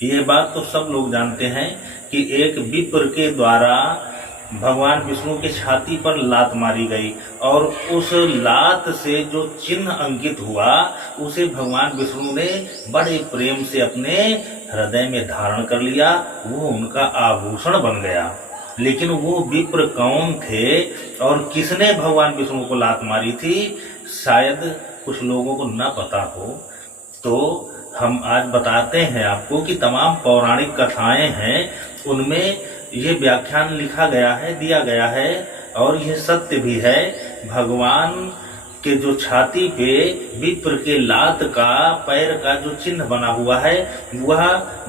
ये बात तो सब लोग जानते हैं कि एक विप्र के द्वारा भगवान विष्णु की छाती पर लात मारी गई और उस लात से जो चिन्ह अंकित हुआ उसे भगवान विष्णु ने बड़े प्रेम से अपने हृदय में धारण कर लिया। वो उनका आभूषण बन गया। लेकिन वो विप्र कौन थे और किसने भगवान विष्णु को लात मारी थी, शायद कुछ लोगों को न पता हो। तो हम आज बताते हैं आपको कि तमाम पौराणिक कथाएं हैं, उनमें ये व्याख्यान लिखा गया है, दिया गया है और यह सत्य भी है। भगवान के जो छाती पे विप्र के लात का पैर का जो चिन्ह बना हुआ है वह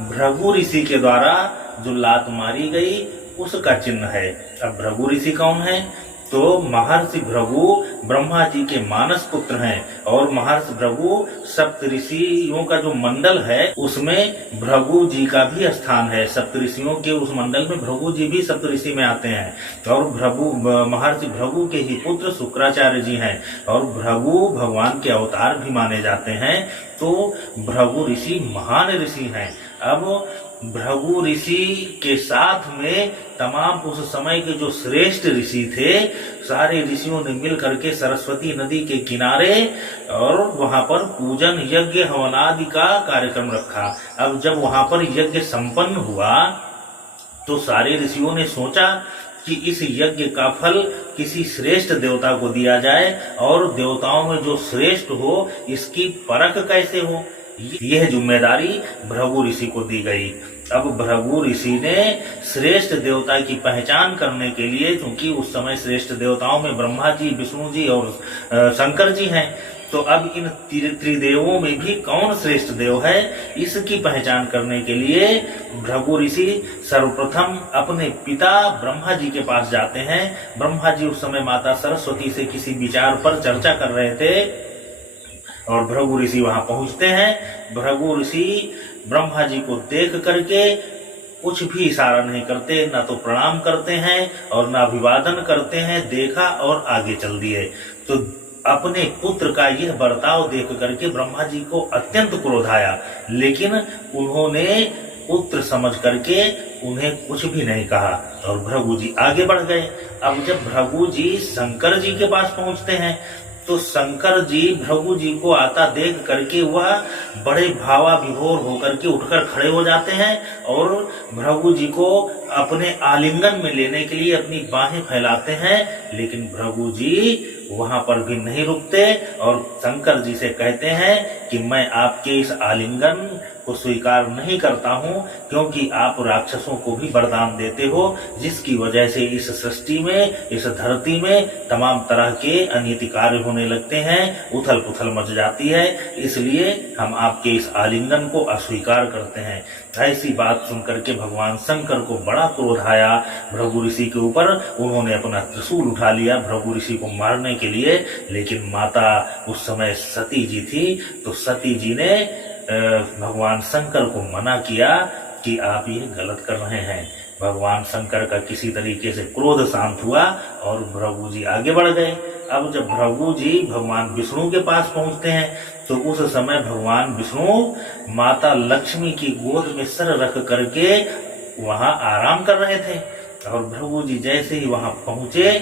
भृगु ऋषि के द्वारा जो लात मारी गई उसका चिन्ह है। अब भृगु ऋषि कौन है? तो महर्षि भृगु ब्रह्मा जी के मानस पुत्र हैं और महर्षि भृगु सप्तऋषियों का जो मंडल है उसमें भृगु जी का भी स्थान है। सप्तऋषियों के उस मंडल में भृगु जी भी सप्तऋषि में आते हैं और महर्षि भृगु के ही पुत्र शुक्राचार्य जी हैं और भृगु भगवान के अवतार भी माने जाते हैं। तो भृगु ऋषि महान ऋषि हैं। अब भृगु ऋषि के साथ में तमाम उस समय के जो श्रेष्ठ ऋषि थे, सारे ऋषियों ने मिल करके सरस्वती नदी के किनारे और वहां पर पूजन यज्ञ हवनादि का कार्यक्रम रखा। अब जब वहां पर यज्ञ संपन्न हुआ तो सारे ऋषियों ने सोचा कि इस यज्ञ का फल किसी श्रेष्ठ देवता को दिया जाए और देवताओं में जो श्रेष्ठ हो इसकी परख कैसे हो, यह जिम्मेदारी भृगु ऋषि को दी गई। अब भृगु ऋषि ने श्रेष्ठ देवता की पहचान करने के लिए, क्योंकि उस समय श्रेष्ठ देवताओं में ब्रह्मा जी, विष्णु जी और शंकर जी हैं, तो अब इन त्रिदेवों में भी कौन श्रेष्ठ देव है इसकी पहचान करने के लिए भृगु ऋषि सर्वप्रथम अपने पिता ब्रह्मा जी के पास जाते हैं। ब्रह्मा जी उस समय माता सरस्वती से किसी विचार पर चर्चा कर रहे थे और भृगु ऋषि वहां पहुंचते हैं। भृगु ऋषि ब्रह्मा जी को देख करके कुछ भी इशारा नहीं करते, ना तो प्रणाम करते हैं और ना अभिवादन करते हैं, देखा और आगे चल दिए। तो अपने पुत्र का यह बर्ताव देख करके ब्रह्मा जी को अत्यंत क्रोध आया, लेकिन उन्होंने पुत्र समझ करके उन्हें कुछ भी नहीं कहा और भृगु जी आगे बढ़ गए। अब जब भृगु जी शंकर जी के पास पहुंचते हैं तो शंकर जी भृगु जी को आता देख करके वह बड़े भावाविभोर होकर के उठकर खड़े हो जाते हैं और भृगु जी को अपने आलिंगन में लेने के लिए अपनी बाहें फैलाते हैं। लेकिन भृगु जी वहां पर भी नहीं रुकते और शंकर जी से कहते हैं कि मैं आपके इस आलिंगन को स्वीकार नहीं करता हूं, क्योंकि आप राक्षसों को भी वरदान देते हो, जिसकी वजह से इस सृष्टि में, इस धरती में तमाम तरह के अनियति कार्य होने लगते हैं, उथल पुथल मच जाती है, इसलिए हम आपके इस आलिंगन को अस्वीकार करते हैं। ऐसी बात सुनकर के भगवान शंकर को बड़ा क्रोध आया भृगु ऋषि के ऊपर। उन्होंने अपना त्रिशूल उठा लिया भृगु ऋषि को मारने के लिए, लेकिन माता उस समय सती जी थी, तो सती जी ने भगवान शंकर को मना किया कि आप ये गलत कर रहे हैं। भगवान शंकर का किसी तरीके से क्रोध शांत हुआ और भृगु जी आगे बढ़ गए। अब जब भृगु जी भगवान विष्णु के पास पहुंचते हैं तो उस समय भगवान विष्णु माता लक्ष्मी की गोद में सर रख करके वहां आराम कर रहे थे और भृगु जी जैसे ही वहां पहुंचे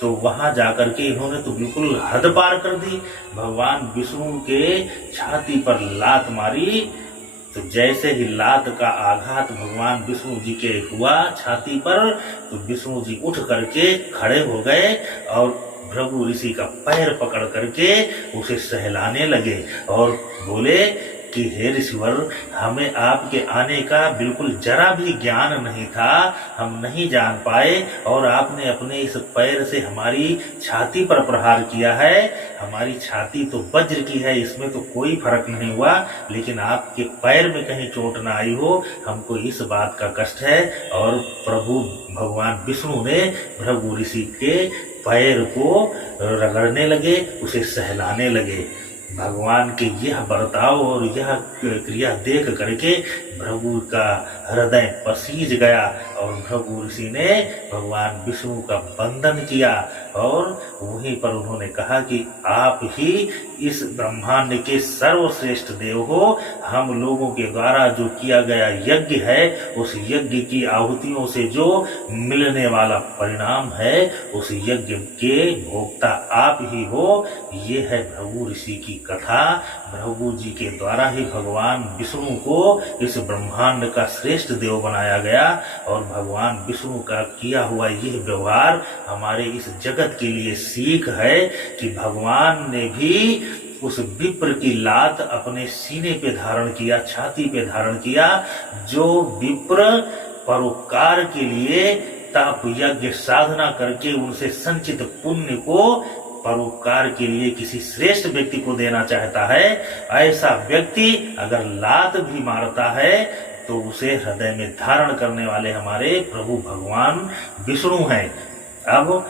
तो वहां जाकर के इन्होंने तो बिल्कुल हद पार कर दी। भगवान विष्णु के छाती पर लात मारी, तो जैसे ही लात का आघात भगवान विष्णु जी के हुआ छाती पर, तो विष्णु जी उठ करके खड़े हो गए और भृगु ऋषि का पैर पकड़ करके उसे सहलाने लगे और बोले कि हे ऋषिवर, हमें आपके आने का बिल्कुल जरा भी ज्ञान नहीं था, हम नहीं जान पाए और आपने अपने इस पैर से हमारी छाती पर प्रहार किया है। हमारी छाती तो वज्र की है, इसमें तो कोई फर्क नहीं हुआ, लेकिन आपके पैर में कहीं चोट ना आई हो, हमको इस बात का कष्ट है। और प्रभु भगवान विष्णु ने भृगु ऋषि के पैर को रगड़ने लगे, उसे सहलाने लगे। भगवान के यह बर्ताव और यह क्रिया देख करके भृगु का हृदय पसीज गया और भृगु ऋषि ने भगवान विष्णु का वंदन किया और वहीं पर उन्होंने कहा कि आप ही इस ब्रह्मांड के सर्वश्रेष्ठ देव हो। हम लोगों के द्वारा जो किया गया यज्ञ है, उस यज्ञ की आहुतियों से जो मिलने वाला परिणाम है, उस यज्ञ के भोक्ता आप ही हो। ये है भृगु ऋषि की कथा। भृगु जी के द्वारा ही भगवान विष्णु को इस ब्रह्मांड का श्रेष्ठ देव बनाया गया और भगवान विष्णु का किया हुआ यह व्यवहार हमारे इस जगत के लिए सीख है कि भगवान ने भी उस विप्र की लात अपने सीने पे धारण किया, छाती पे धारण किया। जो विप्र परोपकार के लिए तप यज्ञ साधना करके उनसे संचित पुण्य को परोपकार के लिए किसी श्रेष्ठ व्यक्ति को देना चाहता है, ऐसा व्यक्ति अगर लात भी मारता है तो उसे हृदय में धारण करने वाले हमारे प्रभु भगवान विष्णु हैं। अब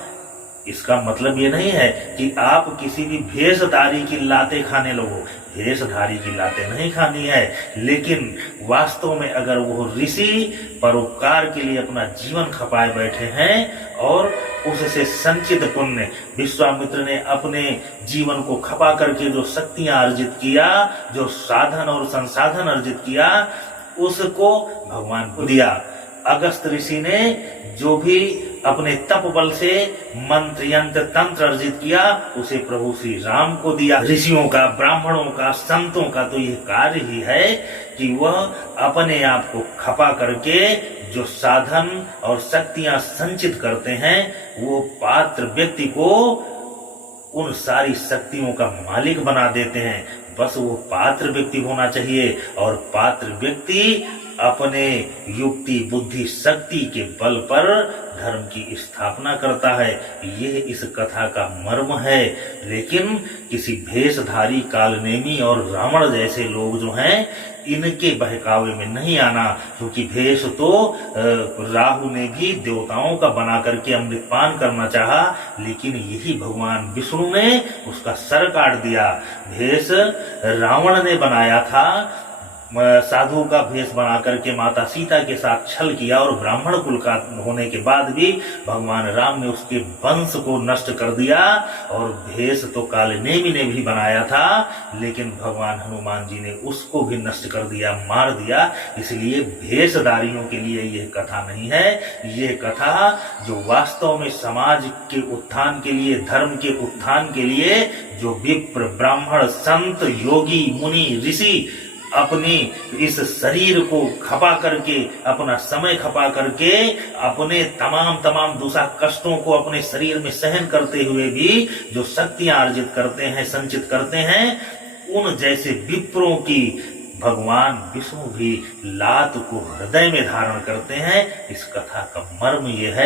इसका मतलब ये नहीं है कि आप किसी भी भेषधारी की लातें खाने लगो, भेषधारी की लातें नहीं खानी है, लेकिन वास्तव में अगर वो ऋषि परोपकार के लिए अपना जीवन खपाए बैठे हैं और उससे संचित पुण्य, विश्वामित्र ने अपने जीवन को खपा करके जो शक्तियां अर्जित किया, जो साधन और संसाधन अर्जित किया, उसको भगवान को दिया। अगस्त ऋषि ने जो भी अपने तप बल से मंत्र यंत्र तंत्र अर्जित किया, उसे प्रभु श्री राम को दिया। ऋषियों का, ब्राह्मणों का, संतों का तो यह कार्य ही है कि वह अपने आप को खपा करके जो साधन और शक्तियां संचित करते हैं, वो पात्र व्यक्ति को उन सारी शक्तियों का मालिक बना देते हैं। बस वो पात्र व्यक्ति होना चाहिए और पात्र व्यक्ति अपने युक्ति बुद्धि शक्ति के बल पर धर्म की स्थापना करता है। यह इस कथा का मर्म है। लेकिन किसी भेषधारी, कालनेमी और रावण जैसे लोग जो हैं, इनके बहकावे में नहीं आना, क्योंकि भेष तो राहु ने भी देवताओं का बना करके अमृतपान करना चाहा, लेकिन यही भगवान विष्णु ने उसका सर काट दिया। भेष रावण ने बनाया था, साधु का भेष बना करके माता सीता के साथ छल किया और ब्राह्मण कुल का होने के बाद भी भगवान राम ने उसके वंश को नष्ट कर दिया। और भेष तो कालनेमी ने भी बनाया था, लेकिन भगवान हनुमान जी ने उसको भी नष्ट कर दिया, मार दिया। इसलिए भेषधारियों के लिए यह कथा नहीं है। यह कथा जो वास्तव में समाज के उत्थान के लिए, धर्म के उत्थान के लिए, जो विप्र, ब्राह्मण, संत, योगी, मुनि, ऋषि अपनी इस शरीर को खपा करके, अपना समय खपा करके, अपने तमाम दुषा कष्टों को अपने शरीर में सहन करते हुए भी जो शक्तियां अर्जित करते हैं, संचित करते हैं, उन जैसे विप्रों की भगवान विष्णु भी लात को हृदय में धारण करते हैं। इस कथा का मर्म यह है।